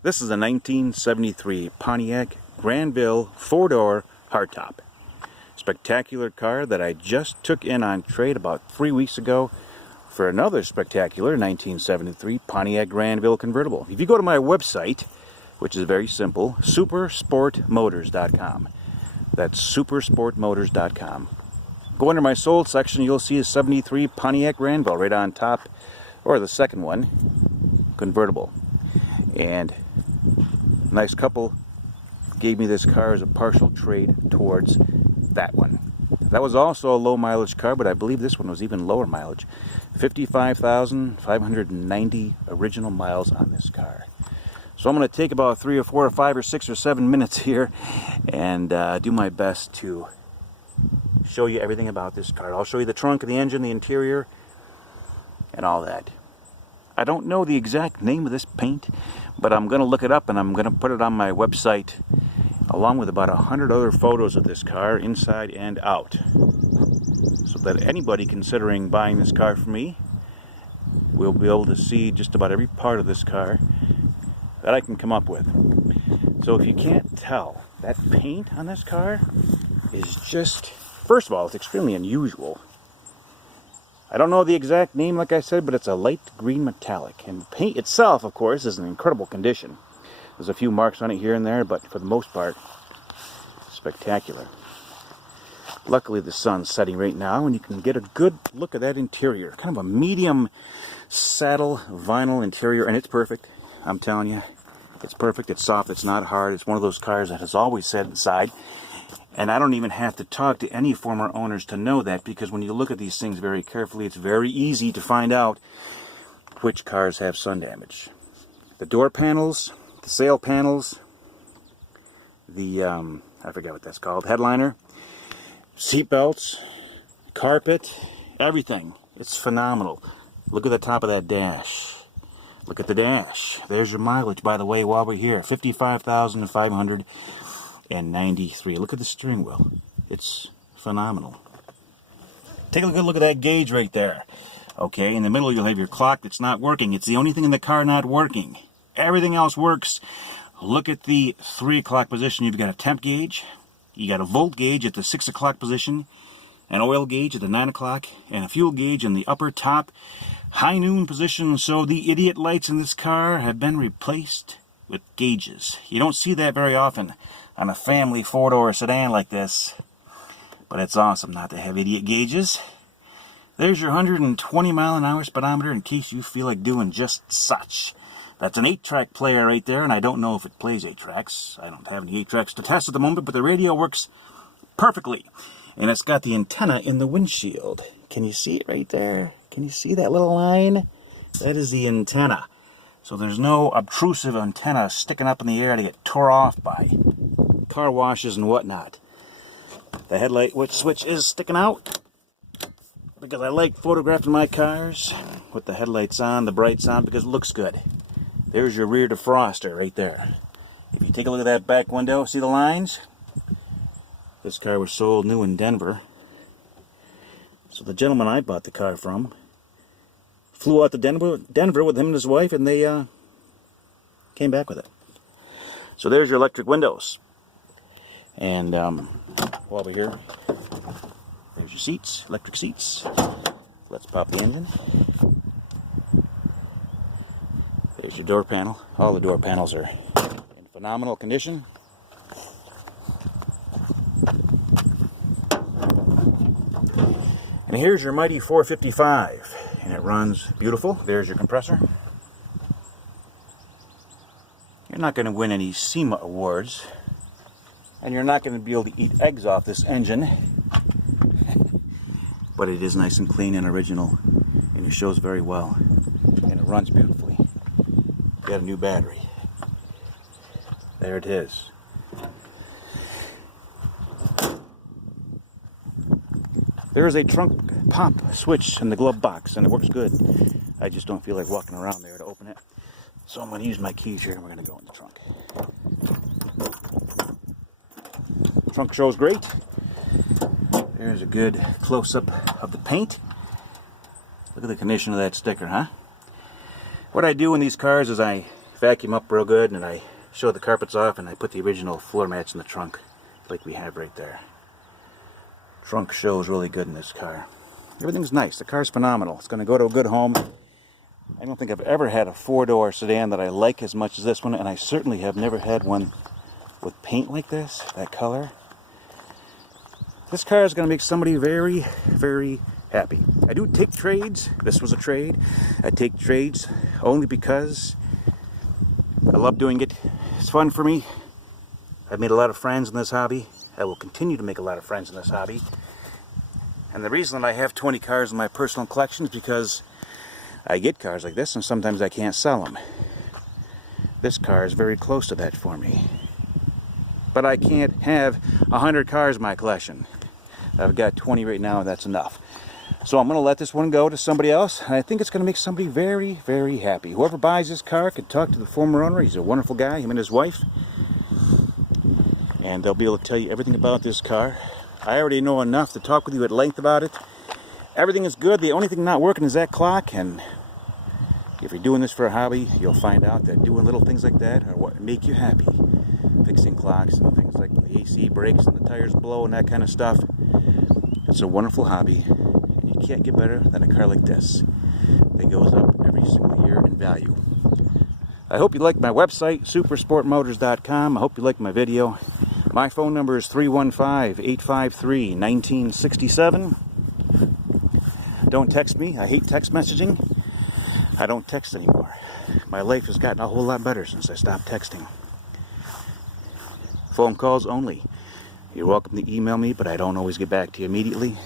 This is a 1973 Pontiac Grandville 4-door hardtop. Spectacular car that I just took in on trade about 3 weeks ago for another spectacular 1973 Pontiac Grandville convertible. If you go to my website, which is very simple, supersportmotors.com. That's supersportmotors.com. Go under my sold section, you'll see a 73 Pontiac Grandville right on top, or the second one, convertible. And a nice couple gave me this car as a partial trade towards that one. That was also a low mileage car, but I believe this one was even lower mileage. 55,590 original miles on this car. So I'm going to take about 3 or 4 or 5 or 6 or 7 minutes here and do my best to show you everything about this car. I'll show you the trunk, the engine, the interior, and all that. I don't know the exact name of this paint, but I'm going to look it up and I'm going to put it on my website along with about 100 other photos of this car inside and out, so that anybody considering buying this car from me will be able to see just about every part of this car that I can come up with. So if you can't tell, that paint on this car is just, first of all, it's extremely unusual. I don't know the exact name, like I said, but it's a light green metallic. And the paint itself, of course, is in incredible condition. There's a few marks on it here and there, but for the most part, spectacular. Luckily, the sun's setting right now, and you can get a good look at that interior. Kind of a medium saddle vinyl interior, and it's perfect. I'm telling you, it's perfect. It's soft. It's not hard. It's one of those cars that has always sat inside. And I don't even have to talk to any former owners to know that, because when you look at these things very carefully, it's very easy to find out which cars have sun damage. The door panels, the sail panels, the, I forget what that's called, headliner, seat belts, carpet, everything. It's phenomenal. Look at the top of that dash. Look at the dash. There's your mileage, by the way, while we're here. 55,593. Look at the steering wheel. It's phenomenal. Take a good look at that gauge right there. Okay, in the middle you'll have your clock that's not working. It's the only thing in the car not working. Everything else works. Look at the 3 o'clock position. You've got a temp gauge. You got a volt gauge at the 6 o'clock position. An oil gauge at the 9 o'clock. And a fuel gauge in the upper top high noon position. So the idiot lights in this car have been replaced with gauges. You don't see that very often on a family 4-door sedan like this, but it's awesome not to have idiot gauges. There's your 120 mile an hour speedometer in case you feel like doing just such. That's an 8-track player right there, and I don't know if it plays 8 tracks. I don't have any 8 tracks to test at the moment, but the radio works perfectly. And it's got the antenna in the windshield. Can you see it right there? Can you see that little line? That is the antenna. So there's no obtrusive antenna sticking up in the air to get tore off by car washes and whatnot. The headlight switch is sticking out because I like photographing my cars with the headlights on, the brights on, because it looks good. There's your rear defroster right there. If you take a look at that back window, see the lines? This car was sold new in Denver. So the gentleman I bought the car from flew out to Denver with him and his wife, and they came back with it. So there's your electric windows. And while we're here, there's your seats, electric seats. Let's pop the engine. There's your door panel. All the door panels are in phenomenal condition. And here's your mighty 455. And it runs beautiful. There's your compressor. You're not going to win any SEMA awards, and you're not going to be able to eat eggs off this engine, but it is nice and clean and original, and it shows very well, and it runs beautifully. Got a new battery. There it is. There is a trunk pop switch in the glove box, and it works good. I just don't feel like walking around there to open it. So I'm going to use my keys here, and we're going to go in the trunk. Trunk shows great. There's a good close-up of the paint. Look at the condition of that sticker, huh? What I do in these cars is I vacuum up real good, and I show the carpets off, and I put the original floor mats in the trunk, like we have right there. Trunk shows really good in this car. Everything's nice. The car's phenomenal. It's going to go to a good home. I don't think I've ever had a four-door sedan that I like as much as this one, and I certainly have never had one with paint like this, that color. This car is going to make somebody very, very happy. I do take trades. This was a trade. I take trades only because I love doing it. It's fun for me. I've made a lot of friends in this hobby. I will continue to make a lot of friends in this hobby. And the reason that I have 20 cars in my personal collection is because I get cars like this and sometimes I can't sell them. This car is very close to that for me. But I can't have 100 cars in my collection. I've got 20 right now, and that's enough. So I'm going to let this one go to somebody else, and I think it's going to make somebody very, very happy. Whoever buys this car can talk to the former owner. He's a wonderful guy, him and his wife. And they'll be able to tell you everything about this car. I already know enough to talk with you at length about it. Everything is good. The only thing not working is that clock, and if you're doing this for a hobby, you'll find out that doing little things like that are what make you happy. Fixing clocks and things like the AC breaks and the tires blow and that kind of stuff. It's a wonderful hobby, and you can't get better than a car like this that goes up every single year in value. I hope you like my website, supersportmotors.com. I hope you like my video. My phone number is 315-853-1967. Don't text me. I hate text messaging. I don't text anymore. My life has gotten a whole lot better since I stopped texting. Phone calls only. You're welcome to email me, but I don't always get back to you immediately.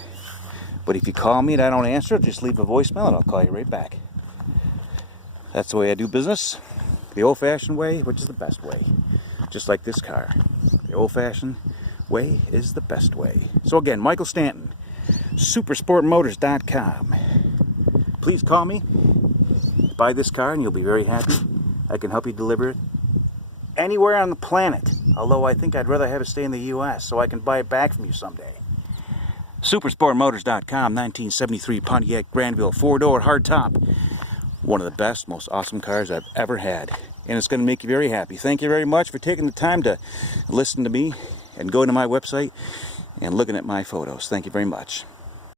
But if you call me and I don't answer, just leave a voicemail and I'll call you right back. That's the way I do business. The old-fashioned way, which is the best way. Just like this car. The old-fashioned way is the best way. So again, Michael Stanton, supersportmotors.com. Please call me. Buy this car and you'll be very happy. I can help you deliver it anywhere on the planet. Although I think I'd rather have it stay in the U.S. so I can buy it back from you someday. Supersportmotors.com, 1973 Pontiac Grandville, four-door hardtop. One of the best, most awesome cars I've ever had. And it's going to make you very happy. Thank you very much for taking the time to listen to me and going to my website and looking at my photos. Thank you very much.